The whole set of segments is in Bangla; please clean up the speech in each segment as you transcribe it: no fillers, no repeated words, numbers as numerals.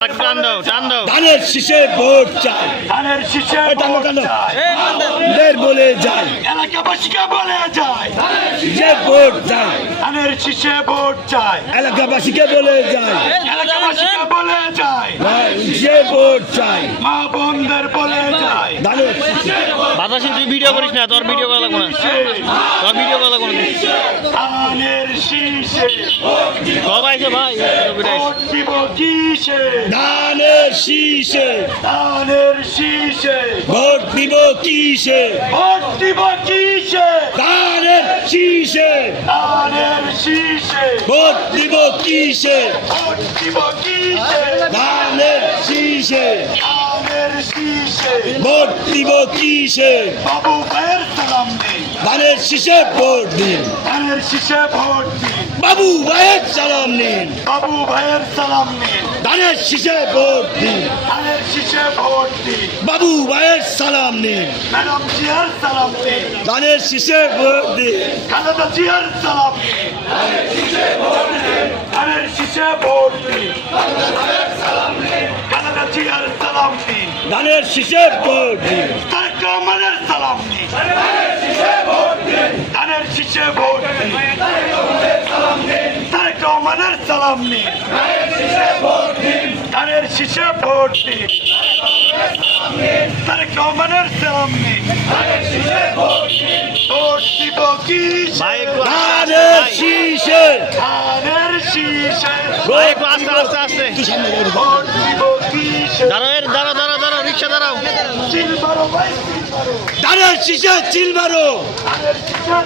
ধানের শীষে ভোট চাই, ধানের শীষে ভোট চাই, বলে যায় এলাকাবাসীকে বলে যায় যে ভোট চাই, ধানের শীষে ভোট চাই, এলাকাবাসীকে বলে যায় এলাকাবাসীকে বলে যায় যে ভোট চাই, মা বোনদের বলে যায় ধানের বাতাসে তুই ভিডিও করিস না, তোর ভিডিও করা লাগবে না, তোর ভিডিও করা লাগবে না। ধানের শীষে সবাই আছে ভাই, ভোট দিব কিসে, ধানের শীষে ধানের শীষে ভোট দিব কিসে, ভোট দিব কিসে, ধানের শীষে ধানের শীষে ভোট দিব কিসে, ভোট দিব কিসে, ধানের শীষে ধানের শীষে ভোট দিব কিসে, বাবু ভাইয়ের সালাম নেই, ধানের শীষে ভোট দিন, ধানের শীষে ভোট দিন, বাবু ভাইয়ের সালাম নিন, বাবু ভাইয়ের সালাম নিন, ধানের শীষে ভোট দিন, ধানের শীষে ভোট দিন, বাবু ভাইয়ের সালাম নিন, ম্যাডাম জিয়ার সালাম নিন, ধানের শীষে ভোট দিন, খালেদা জিয়ার সালাম নিন, ধানের শীষে ভোট দিন, খালেদা জিয়ার সালাম নিন, ধানের শীষে ভোট দিন, তারেক রহমানের সালাম নিন, ধানের শীষে ভোট দিন, তারেক রহমানের সালাম নিন, ধানের শীষে ভোট দিন, তারেক রহমানের সালাম নিন, ভোট দিব কিসে, ভাই একটু ধানের শীষে ধানের শীষে ভাই একটু আস্তে আস্তে আস্তে ভোট দিব কিসে, দাঁড়াও রিক্সা দাঁড়াও। সিলভারো ভাই সিলভারো, ধানের শীষে চিলমারো, ধানের শীষে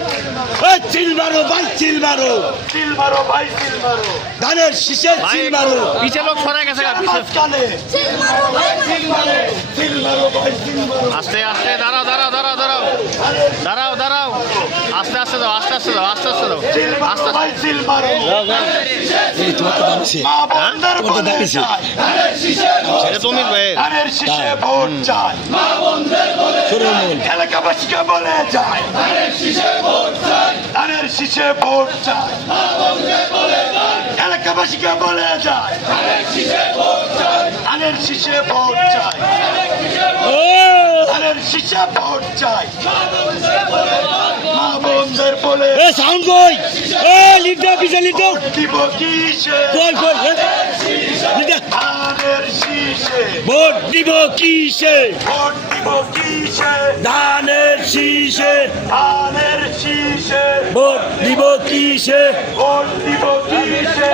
চিলমারো ভাই চিলমারো, সিলভারো ভাই সিলভারো, ধানের শীষে ভাই চিলমারো, পিছে লোক সরাই গেছে পিছে। মাঝখানে সিলভারো ভাই সিলভারো, আস্তে আস্তে দাঁড়াও আস্তে আস্তে দাও সিলভারো ভাই সিলভারো, মা বোনদের বলে যায় এটা তুমি ভাই ধানের শীষে ভোট চাই, এলাকাবাসীকে বলে যায় ধানের শীষে ভোট চাই, এলাকাবাসীকে বলে যায় ধানের শীষে ভোট চাই, ধানের শীষে ভোট চাই, মা বোনদের বলে এ সাউন্ড কই, এ লিডা পিছে লিডা, দিব কিসে, কই লিডা, ধানের শীষে ভোট দিব কিসে, ভোট দিব কিসে, ধানের শীষে ধানের শীষে ভোট দিব কিসে, ভোট দিব কিসে।